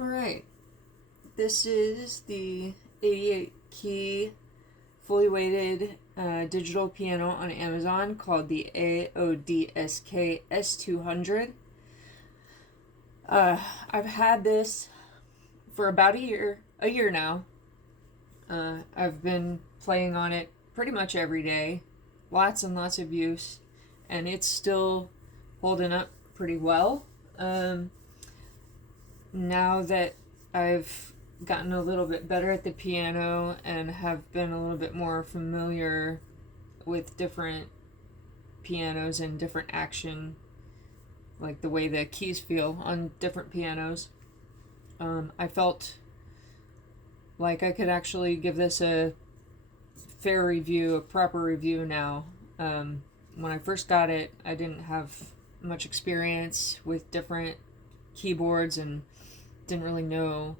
Alright, this is the 88 key fully weighted digital piano on Amazon called the AODSK S-200. I've had this for about a year now. I've been playing on it pretty much every day, lots and lots of use, and it's still holding up pretty well. Now that I've gotten a little bit better at the piano and have been a little bit more familiar with different pianos and different action, like the way the keys feel on different pianos, I felt like I could actually give this a fair review, a proper review now. When I first got it, I didn't have much experience with different keyboards and didn't really know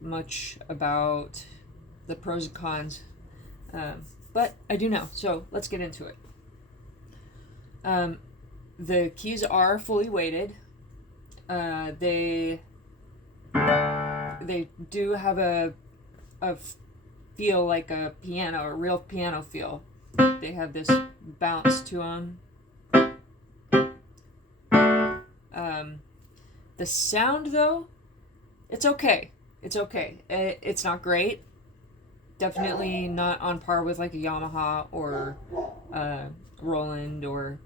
much about the pros and cons, but I do now, so let's get into it. The keys are fully weighted. They do have a feel like a piano, a real piano feel. They have this bounce to them. The sound, though, it's okay. It's okay. It's not great. Definitely not on par with like a Yamaha or Roland or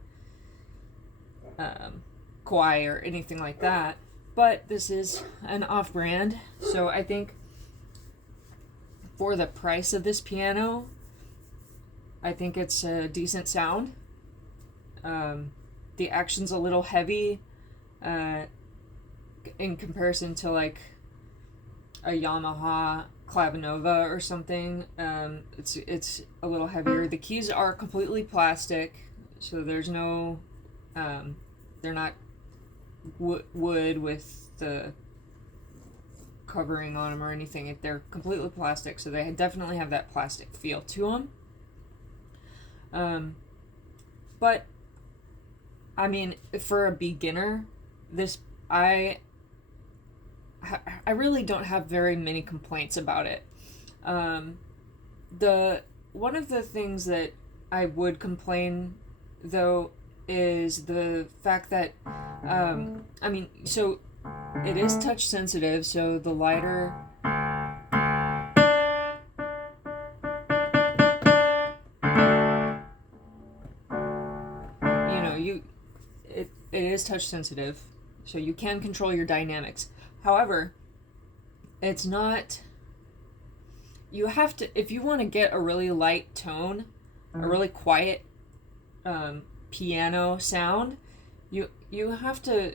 Kawai or anything like that. But this is an off-brand, so I think for the price of this piano, I think it's a decent sound. The action's a little heavy in comparison to like a Yamaha Clavinova or something. It's a little heavier. The keys are completely plastic, so there's no they're not wood with the covering on them or anything. They're completely plastic, so they definitely have that plastic feel to them. But I mean, for a beginner, I really don't have very many complaints about it. One of the things that I would complain, though, is the fact that so it is touch sensitive, so the lighter it is touch sensitive, so you can control your dynamics. However, it's not, you have to, if you want to get a really light tone, a really quiet piano sound, you have to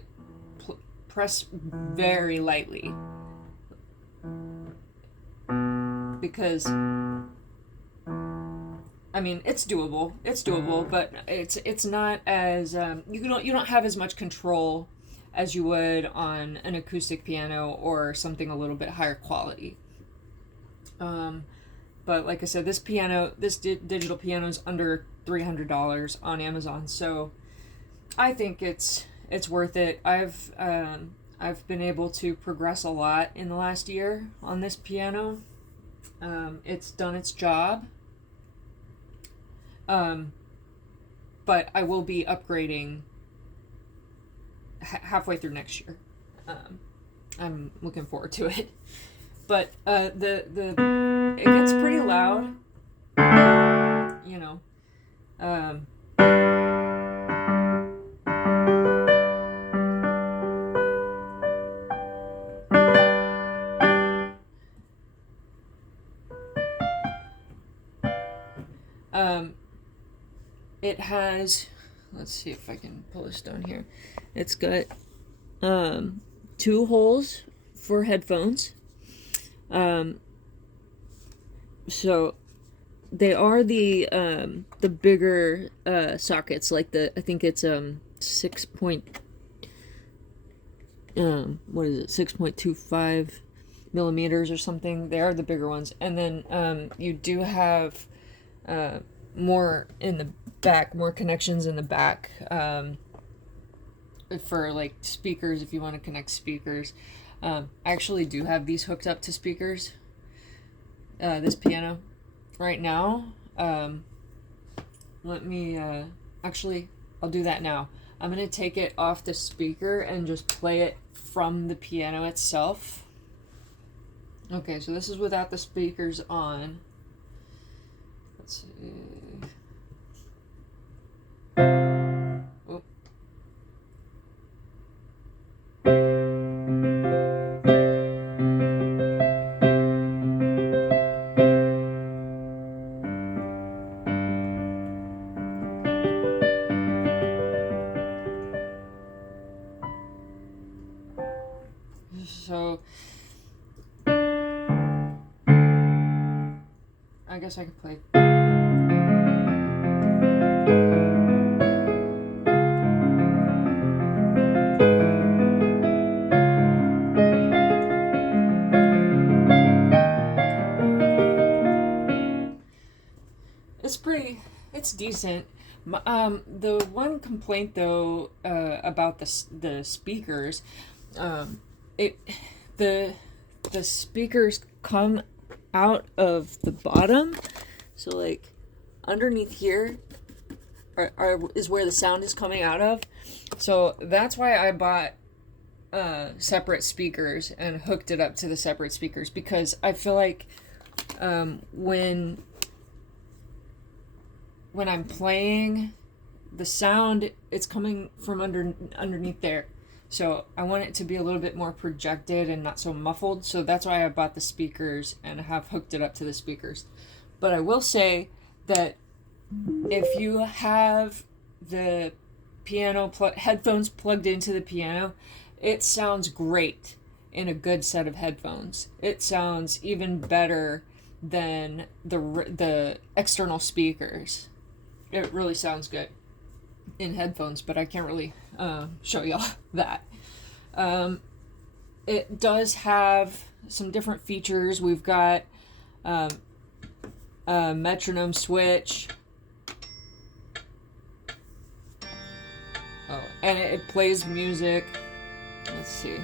press very lightly, because I mean, it's doable, but it's not as you don't have as much control as you would on an acoustic piano or something a little bit higher quality. But like I said, this digital piano is under $300 on Amazon, so I think it's worth it. I've been able to progress a lot in the last year on this piano. It's done its job. But I will be upgrading halfway through next year. I'm looking forward to it. But it gets pretty loud, you know. It has, let's see if I can pull this down here. It's got 2 holes for headphones. So they are the bigger sockets, like I think it's 6.25 millimeters or something. They are the bigger ones, and then you do have more in the back, more connections in the back, for like speakers, if you want to connect speakers. I actually do have these hooked up to speakers, this piano right now. Let me, actually, I'll do that now. I'm going to take it off the speaker and just play it from the piano itself. Okay, so this is without the speakers on. Let's see. Oh. So I guess I could play. It's decent. The one complaint though about the speakers, it the speakers come out of the bottom, so like underneath here is where the sound is coming out of. So that's why I bought separate speakers and hooked it up to the separate speakers, because I feel like when I'm playing, the sound, it's coming from underneath there. So I want it to be a little bit more projected and not so muffled. So that's why I bought the speakers and have hooked it up to the speakers. But I will say that if you have the piano headphones plugged into the piano, it sounds great in a good set of headphones. It sounds even better than the external speakers. It really sounds good in headphones, but I can't really show y'all that. It does have some different features. We've got a metronome switch. Oh, and it plays music. Let's see.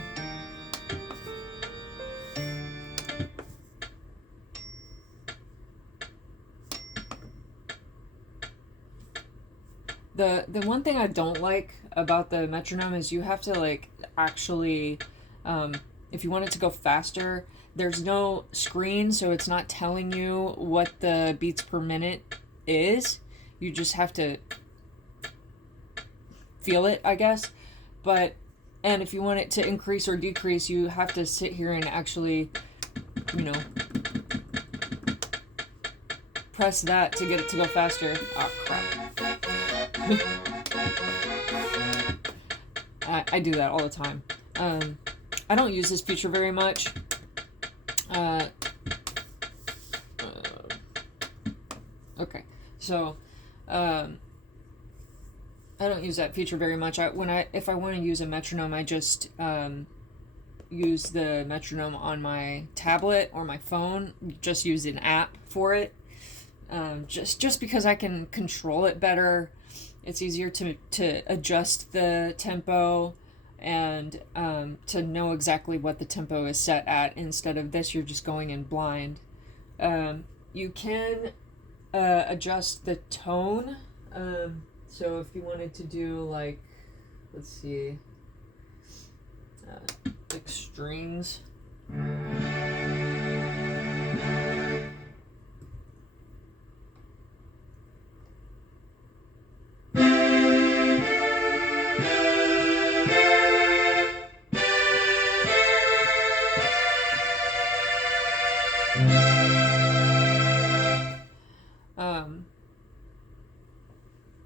The one thing I don't like about the metronome is you have to like actually, if you want it to go faster, there's no screen, so it's not telling you what the beats per minute is. You just have to feel it, I guess. And if you want it to increase or decrease, you have to sit here and actually, press that to get it to go faster. Oh, crap. I do that all the time. I don't use this feature very much. Okay, so I don't use that feature very much. If I want to use a metronome, I just use the metronome on my tablet or my phone. Just use an app for it. Just because I can control it better. It's easier to adjust the tempo and to know exactly what the tempo is set at. Instead of this, you're just going in blind. You can adjust the tone. So if you wanted to do like, let's see, like strings.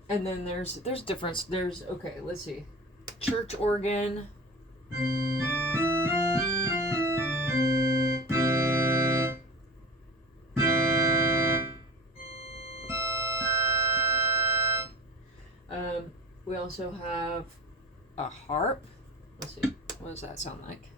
And then there's difference. Okay, let's see. Church organ. We also have a harp. Let's see. What does that sound like?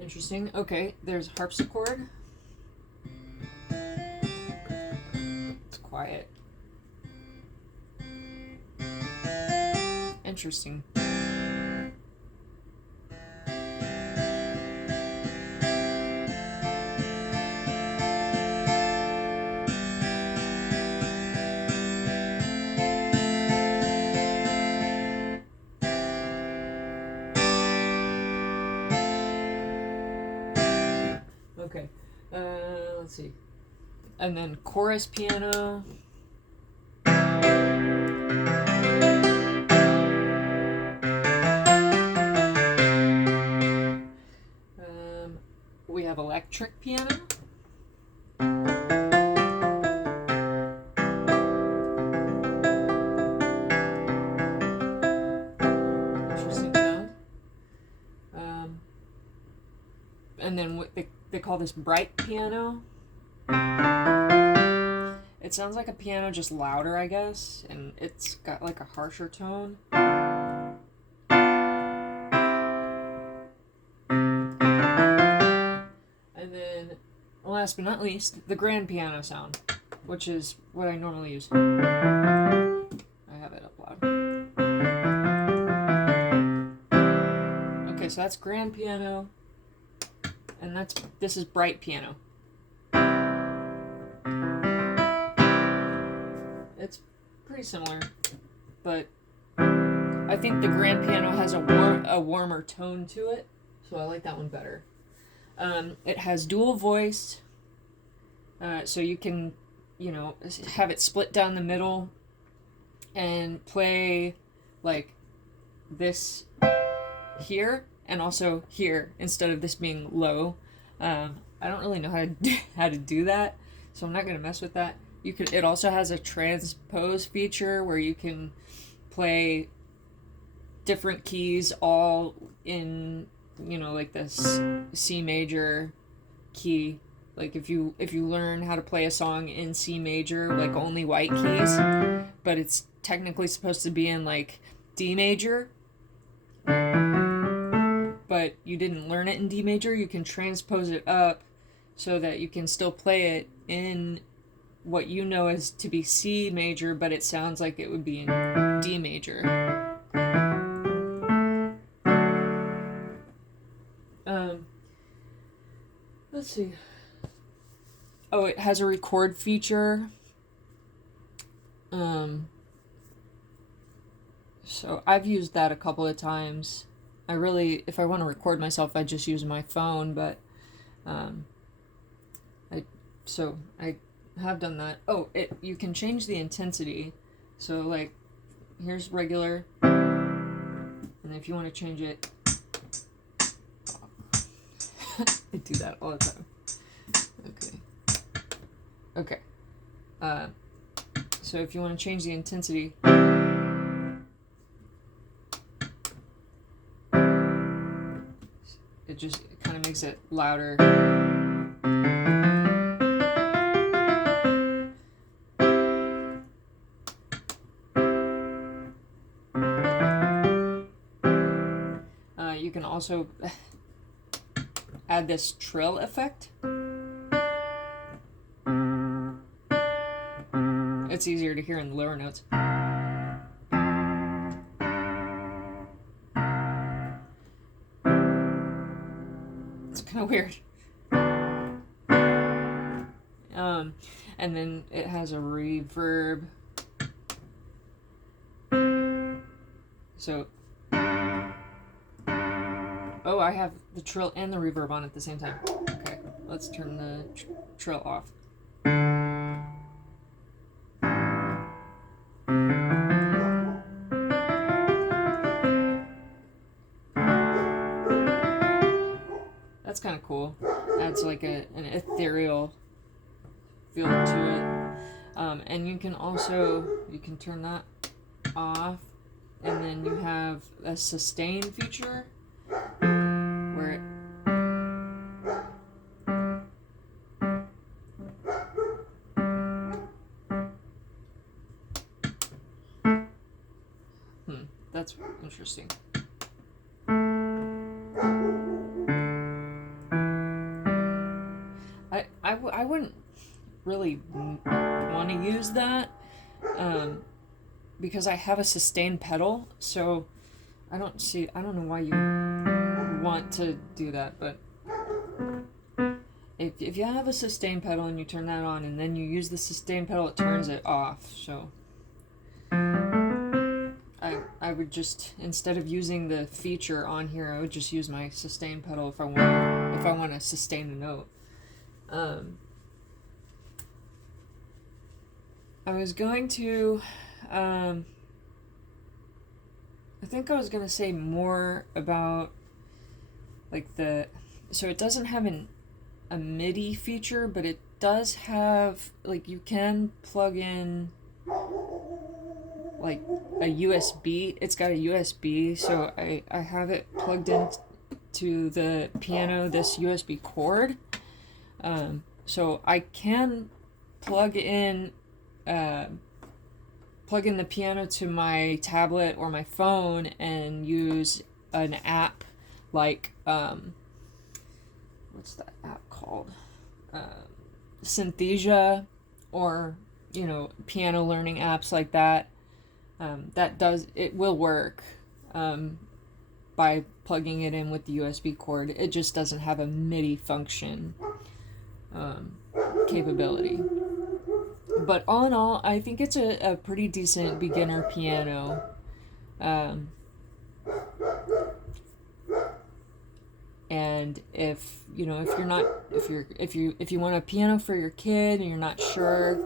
Interesting. Okay. Okay, there's harpsichord. It's quiet. Interesting. Okay, let's see. And then chorus piano. We have electric piano. Interesting sound. And then what they call this bright piano. It sounds like a piano, just louder, I guess, and it's got like a harsher tone. And then, last but not least, the grand piano sound, which is what I normally use. I have it up loud. Okay, so that's grand piano, and this is bright piano. It's pretty similar, but I think the grand piano has a warmer tone to it, so I like that one better. It has dual voice, so you can, have it split down the middle and play like this here and also here instead of this being low. I don't really know how to do that, so I'm not gonna mess with that. It also has a transpose feature where you can play different keys all in, like this C major key. Like if you learn how to play a song in C major, like only white keys, but it's technically supposed to be in like D major, but you didn't learn it in D major, you can transpose it up so that you can still play it in what you know as to be C major, but it sounds like it would be in D major. Let's see. Oh, it has a record feature. So I've used that a couple of times. If I want to record myself, I just use my phone, but I have done that. Oh, you can change the intensity. So like, here's regular, and if you want to change it, I do that all the time. Okay. So if you want to change the intensity, it kind of makes it louder. You can also add this trill effect. It's easier to hear in the lower notes. It's kind of weird. And then it has a reverb. So, oh, I have the trill and the reverb on at the same time. Okay, let's turn the trill off. That's kind of cool. Adds like an ethereal feel to it. And you can turn that off, and then you have a sustain feature where it that's interesting. I wouldn't really want to use that, um, because I have a sustain pedal, so I don't know why you want to do that, but if you have a sustain pedal and you turn that on and then you use the sustain pedal, it turns it off. So I would just, instead of using the feature on here, I would just use my sustain pedal if I want to sustain a note. I was going to I think I was going to say more about like so it doesn't have a MIDI feature, but it does have, like, you can plug in like a USB. It's got a USB, so I have it plugged in to the piano, this USB cord. So I can plug in the piano to my tablet or my phone and use an app like what's that app called? Synthesia, or piano learning apps like that. It will work by plugging it in with the USB cord. It just doesn't have a MIDI function capability. But all in all, I think it's a pretty decent beginner piano. And if you want a piano for your kid and you're not sure,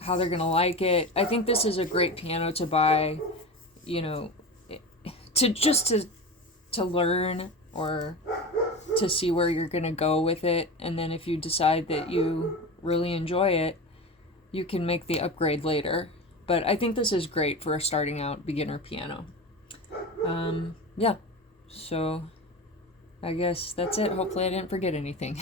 how they're gonna like it, I think this is a great piano to buy, to learn, or to see where you're gonna go with it. And then if you decide that you really enjoy it, you can make the upgrade later. But I think this is great for a starting out beginner piano. Yeah, so I guess that's it. Hopefully I didn't forget anything.